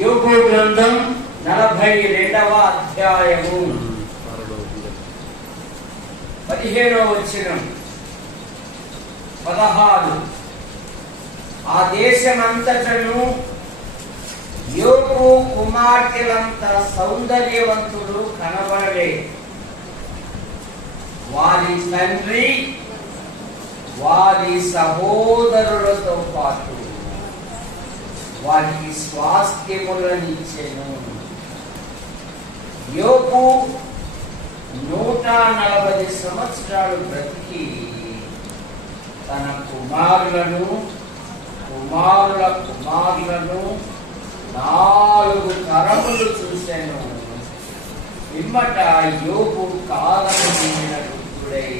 యోబు గ్రంథం 42వ అధ్యాయము 15వ వచనం 16. ఆ దేశమంతటను యోబు కుమార్తెలంత సౌందర్యవంతులు కనబడలే. వారి తండ్రి వారి సహోదరులతో పాటు వారికి స్వాస్థ్యములనిచ్చెను. యోబు 140 సంవత్సరాలు బ్రతికి తన కుమారులను కుమారుల కుమారులను 4 తరములు చూశాను. పిమ్మట యోబు కాలము చెందిన వృద్ధుడై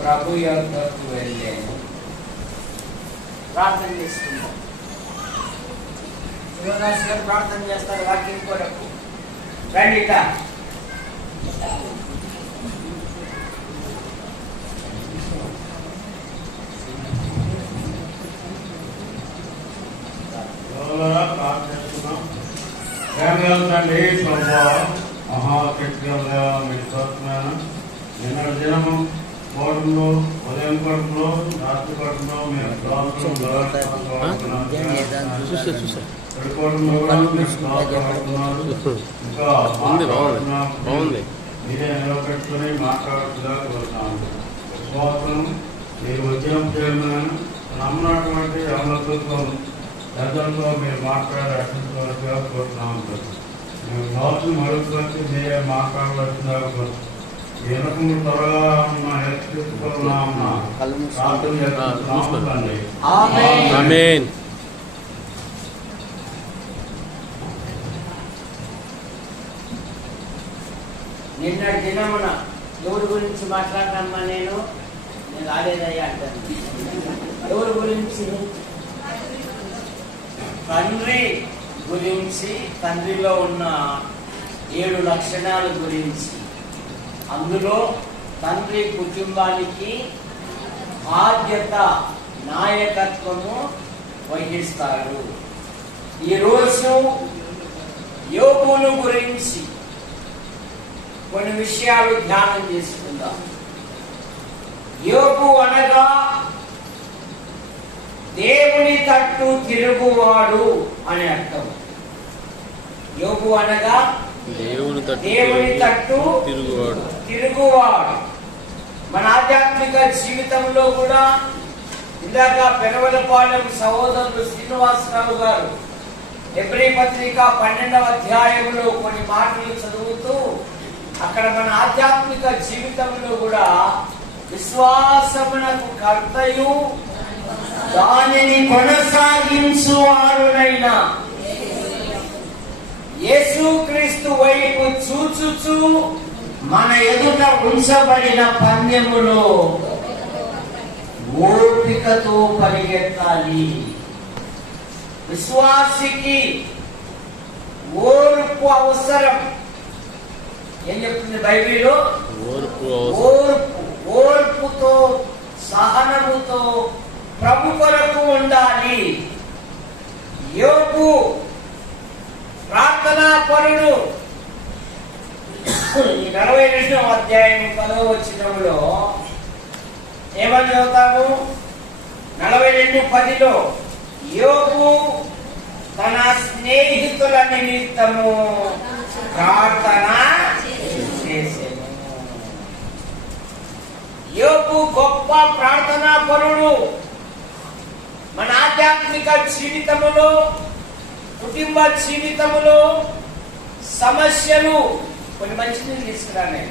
ప్రభు యొద్దకు వెళ్ళాను. ప్రార్థన చేసుకుందాం. శివదాస్ గారు ప్రార్థన చేస్తారు వాక్యం కొరకు. రండిట. తండ్రి మహాశక్తిగా మీకు చూస్తున్నాన నిన్నటి దినము కోటంలో ఉదయం కొడుకులో రాత్రి కొడుకులో మీరు మీరే నిలబెట్టుకుని మాట్లాడుతుగా కోరుతున్నాను. విశ్వాసం మీరు ఉద్యమం చేయమని నమ్మినటువంటి అమలతో పెద్దలతో మీరు మాట్లాడి రక్షించవలసిగా కోరుతున్నాము. మేము దోషం అడుగుతుంటే మీరే మాట్లాడవలసిందిగా కోరుతున్నాం. వెనుకము త్వరగా ఉన్న హెచ్చరిస్తున్నామన్న ప్రార్థన చేస్తున్నాము. ఆమేన్. నిన్న దినమున ఎవరి గురించి మాట్లాడమ్మా? నేను రాలేదయ్యా అంటాను. ఎవరి గురించి? తండ్రి గురించి, తండ్రిలో ఉన్న 7 లక్షణాల గురించి. అందులో తండ్రి కుటుంబానికి బాధ్యత, నాయకత్వము వహిస్తాడు. ఈరోజు యోబును గురించి కొన్ని విషయాలు ధ్యానం చేసుకుందాం. యోబు అనగా దేవుని తట్టు తిరుగువాడు అని అర్థం. యోబు అనగా దేవుని తట్టు తిరుగువాడు. మన ఆధ్యాత్మిక జీవితంలో కూడా ఇందాక పెనవలపాలెం సహోదరులు శ్రీనివాసరావు గారు హెబ్రీ పత్రిక 12వ అధ్యాయంలో కొన్ని మాటలు చదువుతూ అక్కడ మన ఆధ్యాత్మిక జీవితంలో కూడా విశ్వాసమునకు కర్తయు దానిని కొనసాగించువాడునైన యేసుక్రీస్తు వైపు చూచుచు మన ఎదుట ఉంచబడిన పందెములో ఓపికతో పరిగెత్తాలి. విశ్వాసికి ఓర్పు అవసరం. ఏం చెప్తుంది బైబిల్లో? ఓర్పుతో సహనముతో ప్రభు కొరకు ఉండాలి. యోబు ప్రార్థనా పరుడు. ఈ 42వ అధ్యాయం 10వ వచనంలో ఏమని చదువుతాము? 42:10లో యోబు తన స్నేహితుల నిమిత్తము ప్రార్థన చేసెను. యోబు గొప్ప ప్రార్థనా పరుడు. మన ఆధ్యాత్మిక జీవితములో, కుటుంబ జీవితములో సమస్యలు కొన్ని మంచినీళ్ళు తీసుకురాను.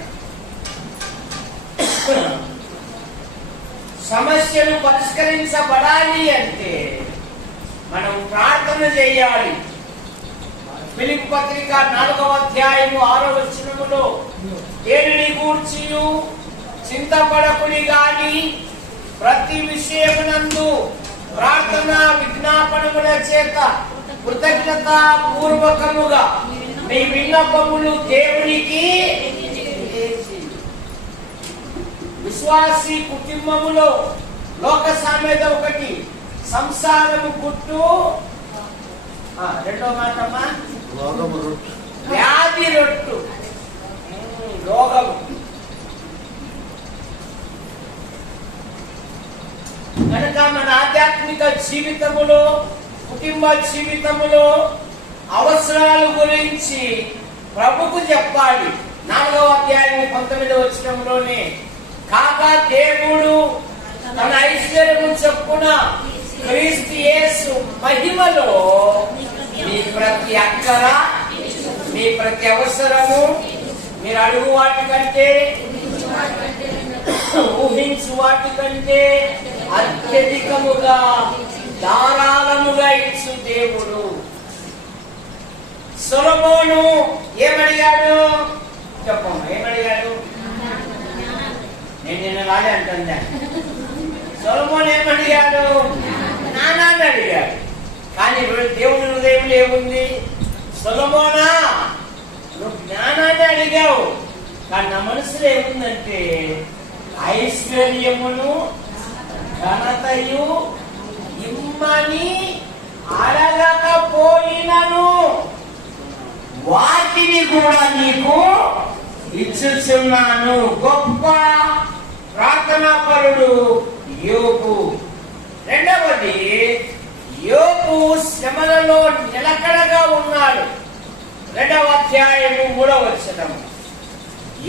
సమస్యలు పరిష్కరించబడాలి అంటే మనం ప్రార్థన చేయాలి. ఫిలిప్పీ పత్రిక 4వ అధ్యాయము 6వ వచనములో దేనిని గూర్చియు చింతపడకుడి గాని ప్రతి విషయమునందు ప్రార్థన విజ్ఞాపనముల చేత కృతజ్ఞత పూర్వకముగా మీ విన్నపములు దేవునికి. విశ్వాసి కుటుంబములో లోక సామెత ఒకటి, సంసారము గుట్టు, రెండో మాటమ్మా వ్యాధి రొట్టు, రోగము. కనుక మన ఆధ్యాత్మిక జీవితములో, కుటుంబ జీవితములో అవసరాల గురించి ప్రభుకు చెప్పాలి. 4వ అధ్యాయం 19వ వచనంలోనే, కాగా దేవుడు తన ఐశ్వర్యము చొప్పున క్రీస్తు యేసు మహిమలో మీ ప్రతి అక్కర, మీ ప్రతి అవసరము, మీరు అడుగు వాటి కంటే, ఊహించు వాటి కంటే అత్యధికముగా ధారాళముగా ఇచ్చు దేవుడు. సొలొమోను ఏమడిగాడు చెప్పమ్మా, ఏమడిగాడు? నేను నిన్న రాలే అంటుందా? సొలొమోను ఏమడిగాడు? జ్ఞానాన్ని అడిగాడు. కానీ దేవుని హృదయంలో ఏముంది? సొలొమోనా, నువ్వు జ్ఞానాన్ని అడిగావు, కానీ నా మనసులో ఏముందంటే ఐశ్వర్యమును ఘనతయు ఇమ్మని అడగకపోయినను వాటిని కూడా నీకు ఇచ్చుచున్నాను. గొప్ప ప్రార్థనాపరుడు యోబు. రెండవది, యోబు శ్రమలలో నిలకడగా ఉన్నాడు. 2వ అధ్యాయము 3వ వచనం.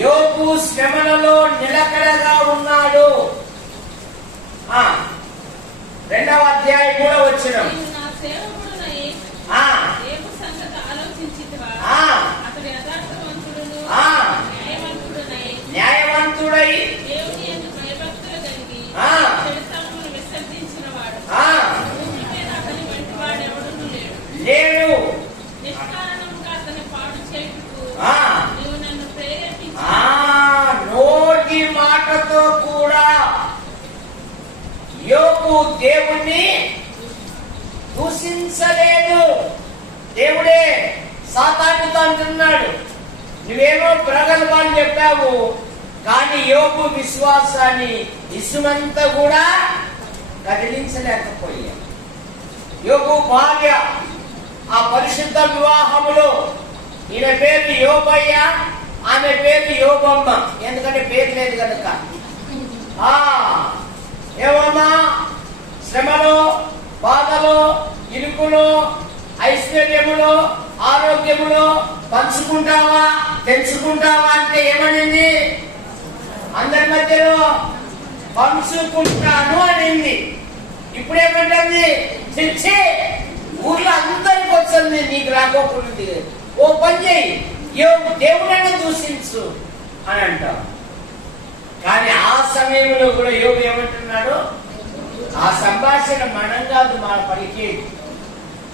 యోబు శ్రమలలో నిలకడగా ఉన్నాడు. 2వ అధ్యాయం 3వ వచనం. న్యాయవంతుడై లేడు. నోటి మాటతో కూడా యోబు దేవుణ్ణి దూషించలేదు. దేవుడే సాతానుతో అంటున్నాడు, నువ్వేమో ప్రగల్భాలు చెప్పావు, కానీ యోబు విశ్వాసాన్ని ఇసుమంతా కూడా కదిలించలేకపోయా. యోబు భార్య ఆ పరిశుద్ధ వివాహములో, ఈయన పేరు యోబయ్య, ఆమె పేరు యోబమ్మ, ఎందుకంటే పేరు లేదు కనుక. ఏమమ్మా, శ్రమలో, బాధలో, ఇరుకులో, ఐశ్వర్యములో, ఆరోగ్యములో పంచుకుంటావా, తెంచుకుంటావా అంటే ఏమనింది? అందరి మధ్యలో పంచుకుంటాను అనింది. ఇప్పుడేమంటుంది? తెచ్చి ఊర్లో అందరికి వచ్చింది, నీకు రాకోకుండా ఓ పని చేయి, దేవుడని దూషించు అని అంటావు. కానీ ఆ సమయంలో కూడా యోబు ఏమంటున్నాడు? ఆ సంభాషణ మనం కాదు మన పలికేది,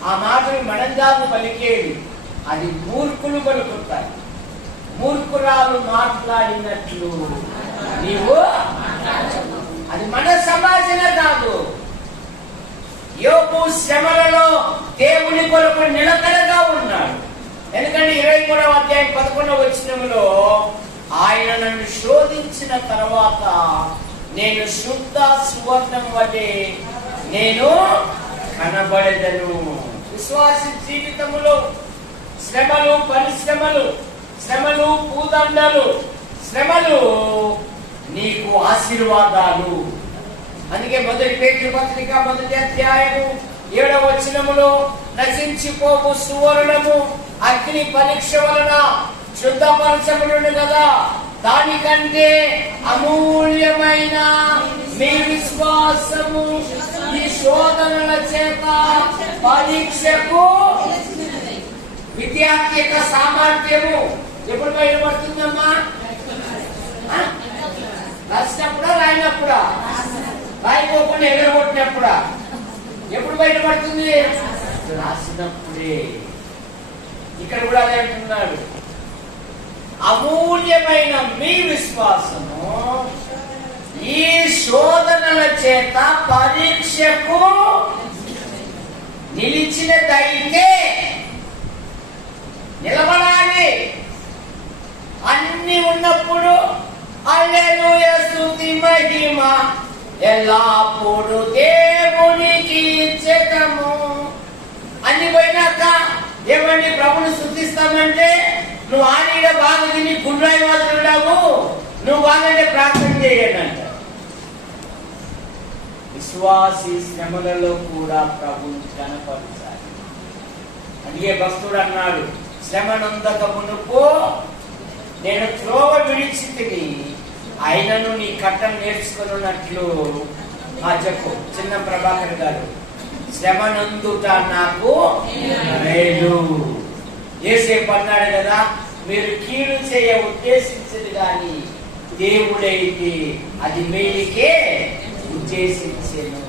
ఆ మాటలు మనం కాదు పలికేది, అది మూర్ఖులు పలుకుతాయి. మూర్ఖురాలు మాట్లాడినట్లు నీవు, అది మన సంభాషణ కాదు. యోబు శ్రమలలో దేవుని కొరకు నిలకడగా ఉన్నాడు. ఎందుకంటే 23వ అధ్యాయం 11వ వచనంలో, ఆయన నన్ను శోధించిన తర్వాత నేను శుద్ధ సువర్ణం వలె నేను కనబడెదను. విశ్వాసి జీవితములో శ్రమలు, పరిశ్రమలు, శ్రమలు, పూదండలు, శ్రమలు నీకు ఆశీర్వాదాలు. అందుకే 1 పేతురు పత్రిక 1వ అధ్యాయము 7వ వచనములో, నశించిపోవు సువర్ణము అగ్ని పరీక్ష వలన శుద్ధపరచబడును కదా, దానికంటే అమూల్యమైన మీ విశ్వాసము ఈ శోధనల చేత పరీక్షకు, విద్యార్థి యొక్క సామర్థ్యము ఎప్పుడు బయటపడుతుందమ్మా? రాసినప్పుడా, రాయినప్పుడా? రాయిపోకుండా ఎగరగొట్టినప్పుడా? ఎప్పుడు బయటపడుతుంది? రాసినప్పుడే. ఇక్కడ కూడా అదే అంటున్నాడు, అమూల్యమైన మీ విశ్వాసము ఈ శోధనల చేత పరీక్షకు నిలిచినదైతే, నిలబడాలి. అన్ని ఉన్నప్పుడు హల్లెలూయా స్తుతి మహిమ ఎల్లప్పుడు దేవునికి ఇచ్చేదము. అన్ని పోయినాక ఏమండి ప్రభుని స్తుతిస్తామంటే నువ్వు ఆడిడ బాగా తిని గుండ్రాయి మాత్రుడావు, నువ్వు బాగానే ప్రార్థన చేయండి అంట. విశ్వాసి శ్రమలలో కూడా ప్రభుని కనపరచాలి. అందుకే భక్తుడు అన్నాడు, శ్రమనందక మునుపు నేను త్రోవ విడిచితిని, ఆయనను నీ కట్టను నేర్చుకున్నట్లు. చెప్పు చిన్న ప్రభాకర్ గారు, శ్రమనందుట నాకు మేలు. యేసేపు అన్నాడు కదా, మీరు కీడు చేయ ఉద్దేశించదు కానీ దేవుడైతే అది మేలుకే ఉద్దేశించెను.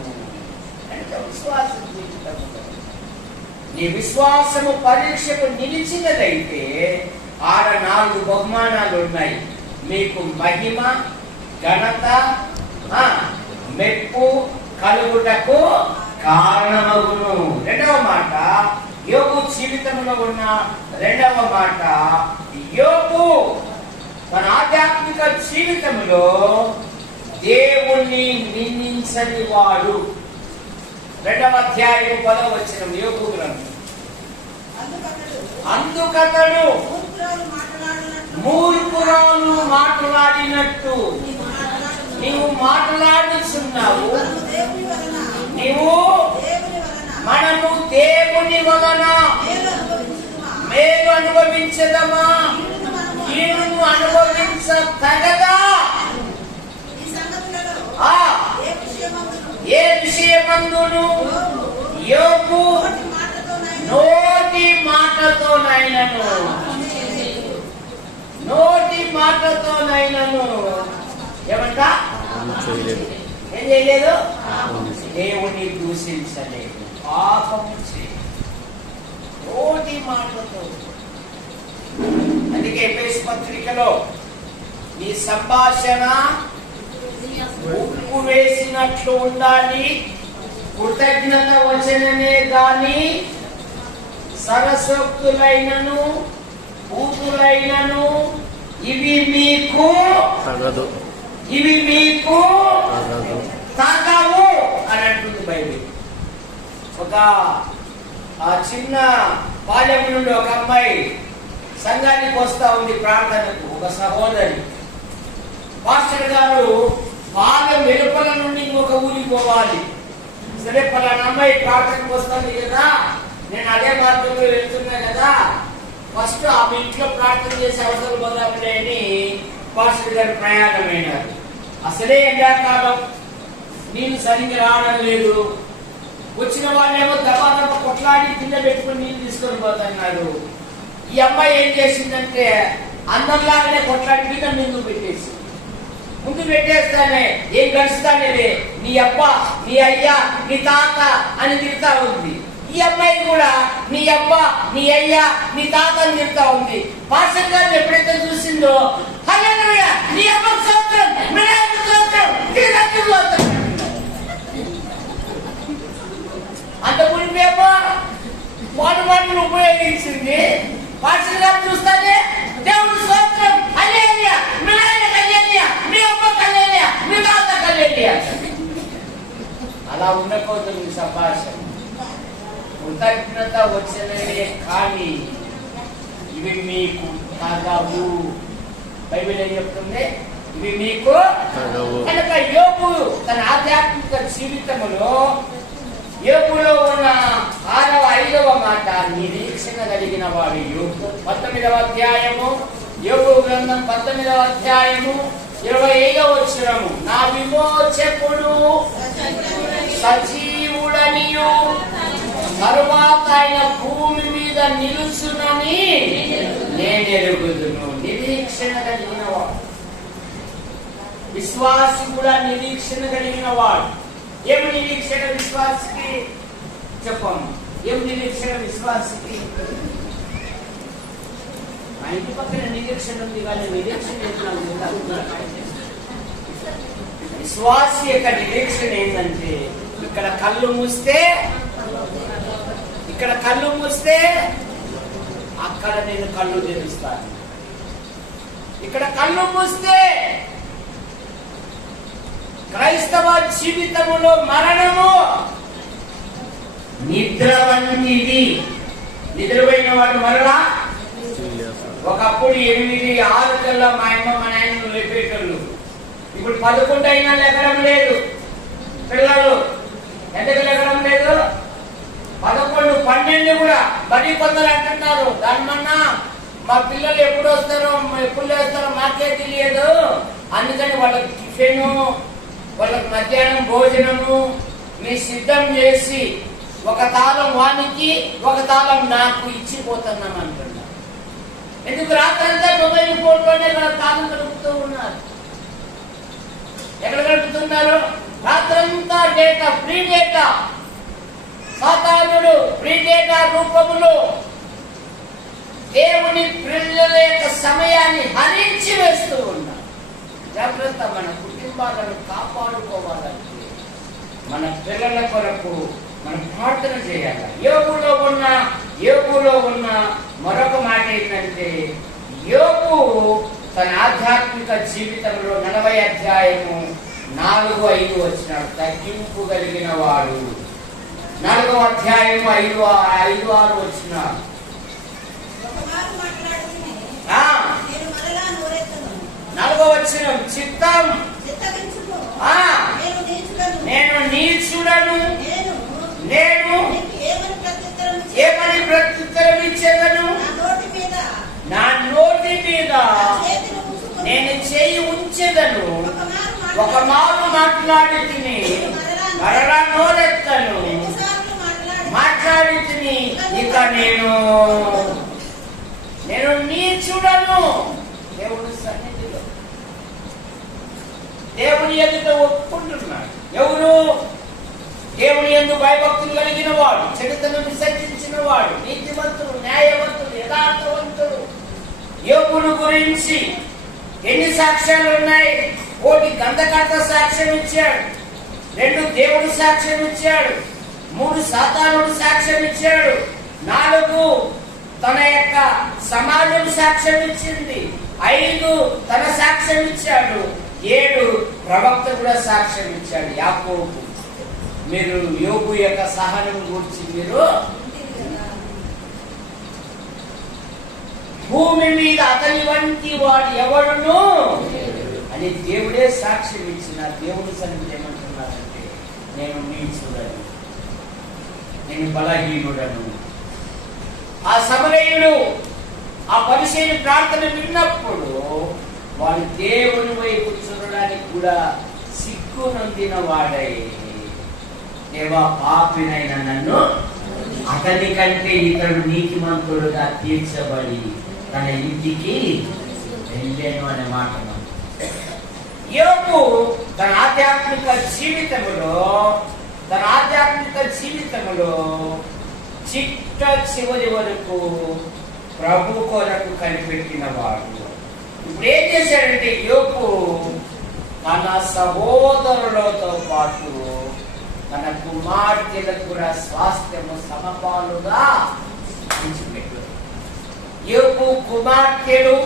అంటే విశ్వాసం జీవితం. నీ విశ్వాసము పరీక్షకు నిలిచినదైతే ఆడ 4 బహుమానాలు ఉన్నాయి. మీకు మహిమ, ఘనత, మెప్పు కలుగుటకు కారణమగును. రెండవ మాట యోబు జీవితంలో ఉన్న రెండవ మాట, యోబు తన ఆధ్యాత్మిక జీవితంలో దేవుణ్ణి నిందించని వాడు. 2వ అధ్యాయం 10వ వచనం యోబు గ్రంథం. అందుకతడు మూర్ఖురాలు మాట్లాడినట్టు నీవు మాట్లాడుచున్నావు. నీవు మనము దేవుని వలన మేలు అనుభవించదమా, కీడును అనుభవించతగదా? ఏ విషయమందును యోబు నోటి మాటతోనైనను ఏమంట ఏం చేయలేదు, దేవుని దూషించలేదు, పాపము చేయలేదు నోటి మాటతో. అందుకే ఎఫెసు పత్రికలో నీ సంభాషణ ఉప్పు వేసినట్లు ఉండాలి, కృతజ్ఞత వచనమే గాని సరసోక్తులైనను కూతులైనను ఇవి మీకు తాకావు అని అంటుంది బైబిల్. ఒక చిన్న బాల్యం నుండి ఒక అమ్మాయి సంఘానికి వస్తా ఉంది ప్రార్థనకు. ఒక సహోదరి, పాస్టర్ గారు బాగా వెలుపల నుండి ఇంకొక ఊరికి పోవాలి, సరే పలానా అమ్మాయి ప్రార్థనకు వస్తుంది కదా, నేను అదే మార్గంలో వెళ్తున్నా కదా, ఫస్ట్ ఆమె ఇంట్లో ప్రార్థన చేసే అవసరం పోదాంలే అని పాస్టర్ గారు ప్రయాణమైనారు. అసలే ఎండాకాలం, నీళ్ళు సరిగ్గా రావడం లేదు. వచ్చిన వాళ్ళేమో దబా కొట్లాడి కింద పెట్టుకుని నీళ్ళు తీసుకొని పోతున్నారు. ఈ అమ్మాయి ఏం చేసిందంటే అందరిలాగానే కొట్లాడి కింద ముందు పెట్టేస్తానే, ఏం గడుస్తానే నీ అబ్బ, నీ అయ్యా, నీ తాత అని తిరుగుతా ఉంది. ఈ అమ్మాయి కూడా నీ అబ్బ, నీ అయ్యా, నీ తాత అని తిరుగుతా ఉంది. పాస్టర్ గారిని ఎప్పుడైతే చూసిందో హల్లెలూయా, నీ అబ్బ స్తోత్రం, మీ నాయన స్తోత్రం, నీ రక్తం స్తోత్రం. అంత మునిపేమో వాడును ఉపయోగించింది. పాస్టర్ గారు చూస్తానే దేవుడు స్తోత్రం, హల్లెలూయా, మీ నాయన హల్లెలూయా, మీ అబ్బ హల్లెలూయా, మీ తాత హల్లెలూయా. అలా ఉండకూడదు మీ సంభాషణ. కృతజ్ఞత వచ్చేదే కానీ ఇవి మీకు తగవు. బైబిల్ ఏం చెప్తుంది? ఇవి మీకు కనుక యోబు తన ఆధ్యాత్మిక జీవితంలో యోబులో ఉన్న 6వ 5వ మాట నిరీక్షణ కలిగిన వాడు యోబు. 19వ అధ్యాయము యోబు గ్రంథం 19వ అధ్యాయము 25వ వచనము, నా విమోచకుడు సజీవుడనియు తరువాత ఆయన భూమి మీద నిలుచునని నేను ఎరుగుదును. నిరీక్షణ కలిగిన వాడు విశ్వాసి కూడా నిరీక్షణ కలిగిన వాడు. ఏమి నిరీక్షణ విశ్వాసికి? చెప్పాము. ఏం నిరీక్షణ విశ్వాసికి? మా ఇంటి పక్కన నిరీక్షణ ఉంది కానీ నిరీక్షణ విశ్వాసి యొక్క నిరీక్షణ ఏంటంటే ఇక్కడ కళ్ళు మూస్తే అక్కడ నేను కళ్ళు తెరుస్తాను. ఇక్కడ కళ్ళు మూస్తే క్రైస్తవ జీవితములో మరణము నిద్ర వంటిది. నిద్రపోయిన వాడు మరలా ఒకప్పుడు 8, 6 కల్లా మా అమ్మ మా నాయన లేపేటోళ్ళు. ఇప్పుడు 11 అయినా లెక్కడం లేదు. పిల్లలు ఎందుకు లెక్కడం లేదు? 11, 12 కూడా. మరి కొందరు అంటున్నారు దానిమన్నా మా పిల్లలు ఎప్పుడు వస్తారో ఎప్పుడు లేస్తారో మాకే తెలియదు, అందుకని వాళ్ళకి టిఫిన్ వాళ్ళకి మధ్యాహ్నం భోజనము మీ సిద్ధం చేసి ఒక తాళం వానికి ఒక తాళం నాకు ఇచ్చిపోతున్నాం అంటున్నారు. ఎందుకు రాత్రంతా మొబైల్ ఫోన్లోనే తాళం గడుపుతూ ఉన్నారు. ఎక్కడ గడుపుతున్నారు? రాత్రంతా డేటా, ఫ్రీ డేటా. సాతానుడు ఫ్రీ డేటా రూపములో దేవుని పిల్లల యొక్క సమయాన్ని హరించి వేస్తూ ఉన్నారు. జాగ్రత్త, మన కుటుంబాలను కాపాడుకోవాలంటే మన పిల్లల కొరకు మనం ప్రార్థన చేయాలి. యోబులో ఉన్న మరొక మాట ఏంటంటే, యోబు తన ఆధ్యాత్మిక జీవితంలో 40 అధ్యాయము 4, 5 వచ్చినాడు. తగ్గింపు కలిగిన వాడు. 4వ అధ్యాయము 5, 6 వచ్చినాడు. 4వ వచనం, చిత్తం నేను నీచుడను, నేను ఏమని ప్రత్యుత్తరం ఇచ్చేదను? నా నోటి మీద నేను చేయి ఉంచెదను. ఒక మారు మాట్లాడి తిని మరలా నోరెత్తను. మాట్లాడి తిని ఇక నేను నీచుడను. దేవుని సన్నిధిలో దేవుని ఎదుట ఒప్పుకుంటున్నాడు. ఎవరు? దేవుని యందు భయభక్తులు కలిగిన వాడు, చెడుతను విసర్జించిన వాడు, నీతిమంతుడు, న్యాయవంతుడు, యథార్థవంతుడు. యోబును గురించి ఎన్ని సాక్ష్యాలు ఉన్నాయి? 1 గంధకర్త సాక్ష్యం ఇచ్చాడు, 2 దేవుడు సాక్ష్యం ఇచ్చాడు, 3 సాతానుడు సాక్ష్యం ఇచ్చాడు, 4 తన యొక్క సమాజం సాక్ష్యం ఇచ్చింది, 5 తన సాక్ష్యం ఇచ్చాడు, 7 ప్రవక్త కూడా సాక్ష్యం ఇచ్చాడు. యాకోబు, మీరు యోబు యొక్క సహనం గురించి మీరు భూమి మీద అతని వంటి వాడు ఎవడును అని దేవుడే సాక్ష్యం ఇచ్చిన దేవుని సన్నిధి ఏమంటున్నారంటే, నేను నీచుడను, నేను బలహీనుడను. ఆ సమరయుడు ఆ పరిశీలి ప్రార్థన విన్నప్పుడు వాడు దేవుని వైపు చూడడానికి కూడా సిగ్గు నొందిన వాడై, దేవా పాపినైన నన్ను అతని కంటే ఇతడు నీతిమంతుడుగా తీర్చబడి తన ఇంటికి వెళ్ళాను అనే మాట. యోబు తన ఆధ్యాత్మిక జీవితంలో చిట్ట చివరి వరకు ప్రభు కొరకు కనిపెట్టిన వాడు. ఇప్పుడు ఏం చేశాడంటే, యోబు తన సహోదరులతో పాటు తన కుమార్తెలకు కూడా స్వాస్థ్యము సమపాలుగా పంచిపెట్టాడు. యోబు కుమార్తెలు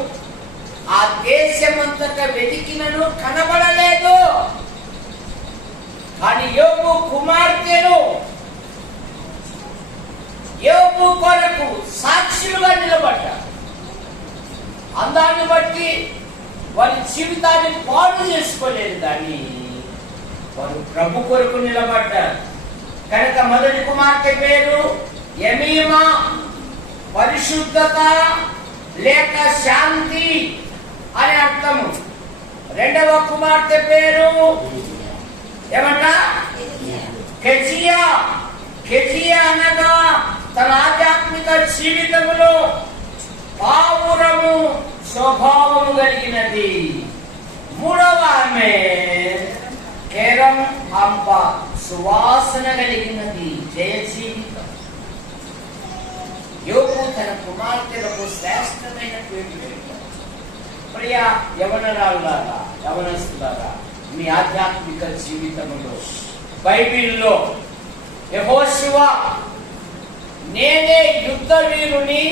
ఆ దేశమంతటా వెతికినను కనబడలేదు. కానీ యోబు కుమార్తెలు యోబు కొరకు సాక్షులుగా నిలబడ్డారు. అందాన్ని బట్టి వారి జీవితాన్ని పాడు చేసుకోలేదు, కానీ వారు ప్రభు కొరకు నిలబడ్డారు. కనుక మొదటి కుమార్తె పేరు యమీమా, పరిశుద్ధత లేక శాంతి అని అర్థము. 2వ కుమార్తె పేరు ఏమంట? కెజియా. కెజియా అనగా తన ఆధ్యాత్మిక జీవితములో పావురము స్వభావము కలిగినది. 3వ ఆమె కేరం అంప, సువాసన కలిగినది, జయ జీవితం. యోబు తన కుమార్తెలకు శ్రేష్టమైన పేరు పెట్టారు. ప్రియ యవనస్తులారా, మీ ఆధ్యాత్మిక జీవితంలో బైబిల్లో యెహోషువ నేనే యుద్ధ వీరుని,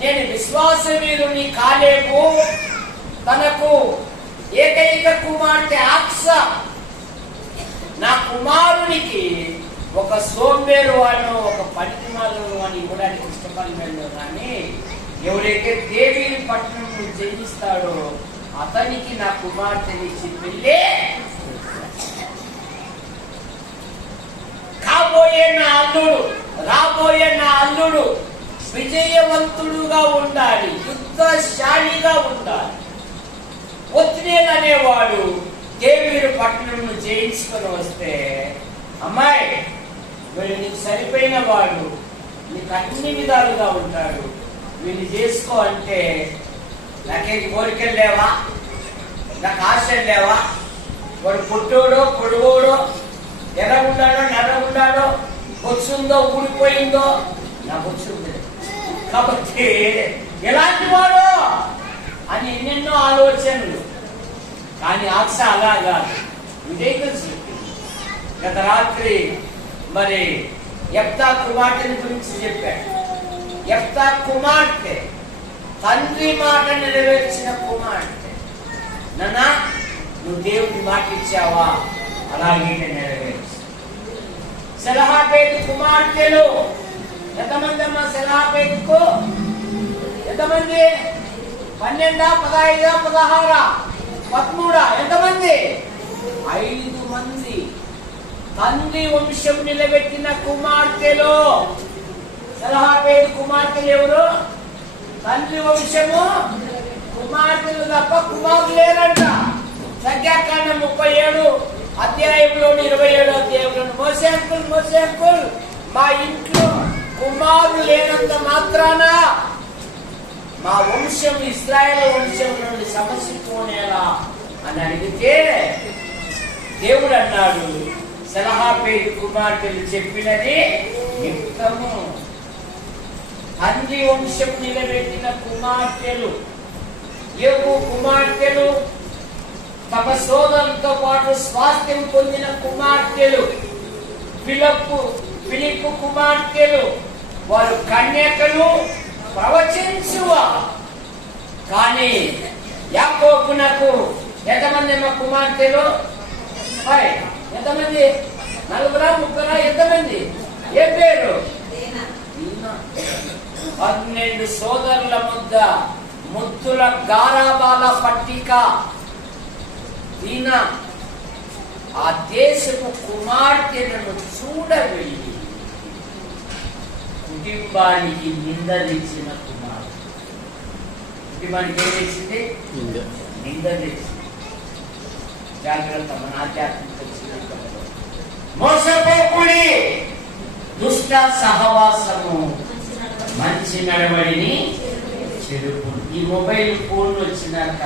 నేను విశ్వాస వీరుని, కాలేబు తనకు ఏకైక కుమార్తె ఆక్స నా కుమారునికి ఒక సోంబేరు వాడు ఒక పనికిమాలను అని ఇవ్వడానికి ఇష్టపడలేదు. కానీ ఎవరైతే దేవిని పట్టణం జయిస్తాడో అతనికి నా కుమార్తెనిచ్చి పెళ్ళే రాబోయే నా అల్లుడు విజయవంతుడుగా ఉండాలి, యుద్ధశాలిగా ఉండాలి. ఒత్తినేలు అనేవాడు దేవీరు పట్టణంను జయించుకొని వస్తే, అమ్మాయి వీళ్ళు నీకు సరిపోయిన వాడు, నీకు అన్ని విధాలుగా ఉంటాడు, వీళ్ళు చేసుకో అంటే నాకేం కోరికలు లేవా, నాకు ఆశలు లేవా? వాడు పుట్టోడో పొడుగోడో, ఎర్ర ఉన్నాడో నర్ర ఉన్నాడో, బొచ్చుందో ఊడిపోయిందో, నా బొచ్చు ఉంది కాబట్టి ఎలాంటి వాడు అని ఎన్నెన్నో ఆలోచనలు. కానీ ఆశ అలా కాదు, వివేకం చెప్పింది. గత రాత్రి మరి యెఫ్తా కుమార్తెని గురించి చెప్పాడు. యెఫ్తా కుమార్తె తండ్రి మాట నెరవేర్చిన కుమార్తె. నాన్న నువ్వు దేవుడి మాట ఇచ్చావా, అలాగే నెరవేర్చు. సెలహాపేతు కుమార్తెలు ఎంతమంది అమ్మా? సెలహాపేతుకు ఎంతమంది? 12, 15, 16, 13 ఎంతమంది? 5 మంది. తండ్రి వంశం నిలబెట్టిన కుమార్తెలు. సెలహాపేతు కుమార్తెలు ఎవరు? తండ్రి వంశము కుమార్తెలు తప్ప కుమారులు లేరంట. సంఖ్యాకాండం 37 అధ్యాయంలోని 27 అధ్యాయంలో మోసే అంకుల్ మా ఇంట్లో కుమారులు లేనంత మాత్రాన మా వంశం ఇశ్రాయేలు వంశం నుండి సమసిపోనేలా అని అడిగితే దేవుడు అన్నాడు, సెలహాపేతు కుమార్తెలు చెప్పినది యుక్తము. తండ్రి వంశం నిలబెట్టిన కుమార్తెలు, యోబు కుమార్తెలు, తమ సోదరులతో పాటు స్వాస్థ్యం పొందిన కుమార్తెలు, ఫిలిప్పు కుమార్తెలు, వారు కన్యకలు, ప్రవచించువా. కానీ యాకోబునకు ఎంతమంది మా కుమార్తెలు? ఎంతమంది? 4, 3 ఎంతమంది? ఏ పేరు? 12 సోదరుల ముద్దుల గారాబాల పట్టిక. దీనా ఆ దేశపు కుమార్తెలను చూడవెళ్ళి కుటుంబానికి నింద తెచ్చిన కుమార్తె. కుటుంబానికి ఏం తెచ్చింది? నింద తెచ్చింది. జాగ్రత్త, మన ఆధ్యాత్మిక మోసపోకుడి, దుష్ట సహవాసము మంచి నడవడిని చెడుపు. ఈ మొబైల్ ఫోన్లు వచ్చినాక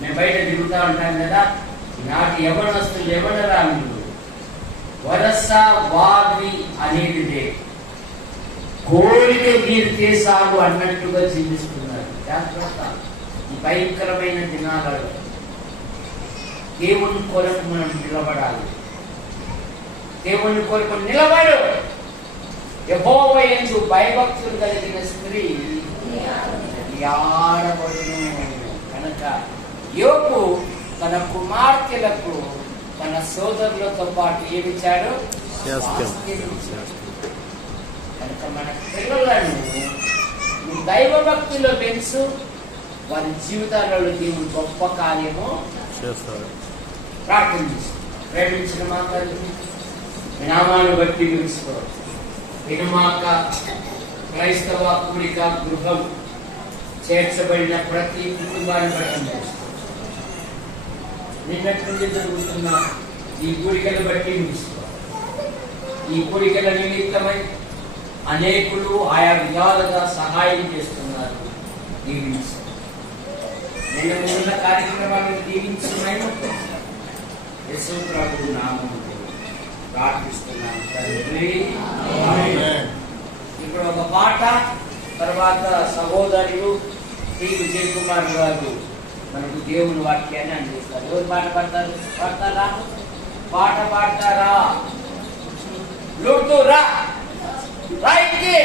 మేము బయట తిరుగుతూ ఉంటాం కదా, నాటి యవనస్తులు యవనరాములు వరస వాది అనేది లేదు, కోరిక తీరితే సాగు అన్నట్టుగా జీవిస్తున్నారు. జాగ్రత్త, ఈ భయంకరమైన దినాలలో దేవుని కొరకు మనం నిలబడాలి. దేవుని కొరకు నిలబడు. యెహోవా యందు భయభక్తులు కలిగిన స్త్రీ ఆడబడును. కనుక యోబు తన కుమార్తెలకు తన సోదరులతో పాటు ఏమిచ్చాడు? కనుక మన పిల్లలను దైవ భక్తిలో పెంచు, వారి జీవితాలలో దేవుడు గొప్ప కార్యము చేస్తాడు. ప్రార్థన చేస్తాడు. ప్రేమించిన మాటలు వినామాను బట్టి పిలుచుకో. వినుమాక క్రైస్తవ కూడిక గృహం చేర్చబడిన ప్రతి కుటుంబాన్ని బట్టి నిన్నటి నుండి జరుగుతున్న ఈ కూడికలు బట్టి పిలుచుకో. ఈ కూడికల నిమిత్తమై అనేకులు ఆయా విధాలుగా సహాయం చేస్తున్నారు. దీవించు. నేను ఉన్న కార్యక్రమాలను దీవించమని యేసు ప్రభువు నామములో ప్రార్థిస్తున్నాను తండ్రి. ఇప్పుడు ఒక పాట, తర్వాత సహోదరులు శ్రీ విజయ్ కుమార్ గారు మనకు దేవుని వాక్యాన్ని అందిస్తారు. ఎవరు పాట పాడతారు? పాడతారా? పాట పాడతారా? లుడ్డు రా రైట్కి